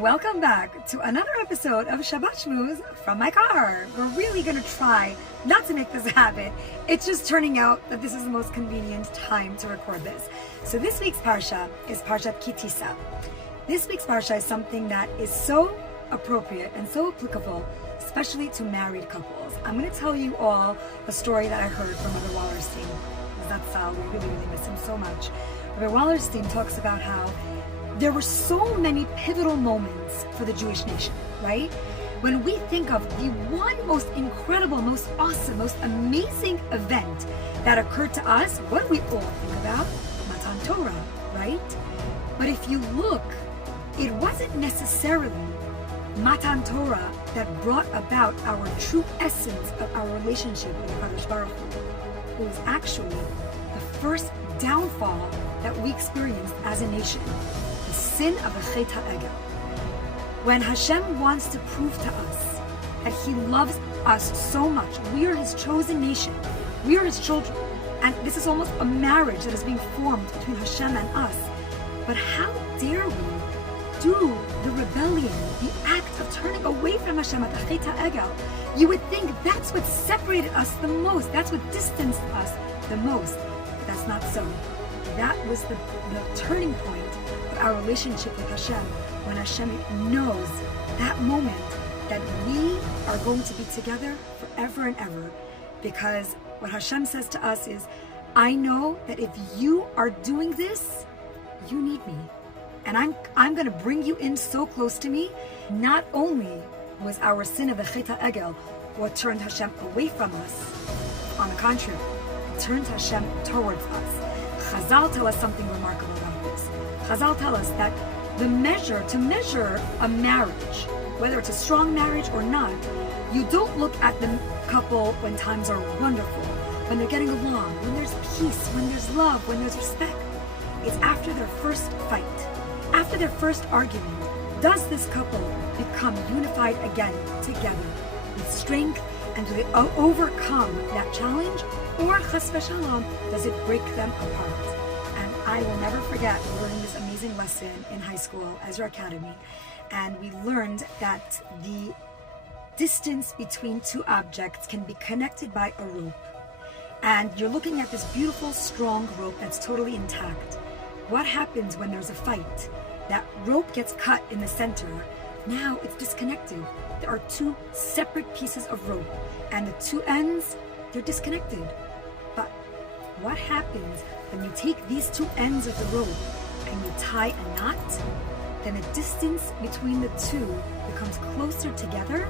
Welcome back to another episode of Shabbat Shmooze from my car. We're really going to try not to make this a habit. It's just turning out that this is the most convenient time to record this. So this week's Parsha is Parshat Tisa. This week's Parsha is something that is so appropriate and so applicable, especially to married couples. I'm going to tell you all a story that I heard from Rabbi Wallerstein. That's we really miss him so much. Rabbi Wallerstein talks about how there were so many pivotal moments for the Jewish nation, right? When we think of the one most incredible, most awesome, most amazing event that occurred to us, what do we all think about? Matan Torah, right? But if you look, it wasn't necessarily Matan Torah that brought about our true essence of our relationship with Kadosh Baruch Hu. It was actually the first downfall that we experienced as a nation. Sin of the Chet HaEgel. When Hashem wants to prove to us that He loves us so much, we are His chosen nation, we are His children, and this is almost a marriage that is being formed between Hashem and us. But how dare we do the rebellion, the act of turning away from Hashem at the Chet HaEgel? You would think that's what separated us the most, that's what distanced us the most, but that's not so. That was the turning point of our relationship with Hashem, when Hashem knows that moment that we are going to be together forever and ever. Because what Hashem says to us is, I know that if you are doing this, you need me. And I'm going to bring you in so close to me. Not only was our sin of the Chet HaEgel what turned Hashem away from us, on the contrary, it turned Hashem towards us. Chazal tell us something remarkable about this. Chazal tell us that to measure a marriage, whether it's a strong marriage or not, you don't look at the couple when times are wonderful, when they're getting along, when there's peace, when there's love, when there's respect. It's after their first fight, after their first argument, does this couple become unified again together with strength, and do they overcome that challenge? Or, chas v'shalom, does it break them apart? And I will never forget learning this amazing lesson in high school, Ezra Academy. And we learned that the distance between two objects can be connected by a rope. And you're looking at this beautiful, strong rope that's totally intact. What happens when there's a fight? That rope gets cut in the center. Now it's disconnected. There are two separate pieces of rope, and the two ends, they're disconnected. But what happens when you take these two ends of the rope and you tie a knot? Then the distance between the two becomes closer together,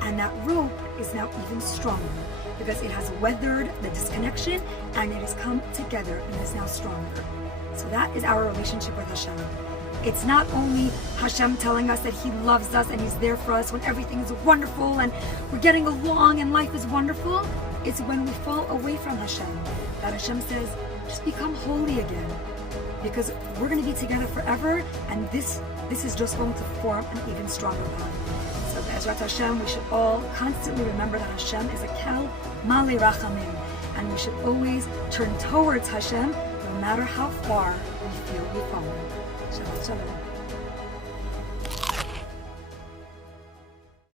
and that rope is now even stronger because it has weathered the disconnection and it has come together and is now stronger. So that is our relationship with Hashem. It's not only Hashem telling us that He loves us and He's there for us when everything is wonderful and we're getting along and life is wonderful. It's when we fall away from Hashem that Hashem says, just become holy again. Because we're going to be together forever, and this is just going to form an even stronger bond. So Be'ezrat Hashem, we should all constantly remember that Hashem is a kel malei rachamim, and we should always turn towards Hashem no matter how far we feel we've fallen. Shabbat shalom.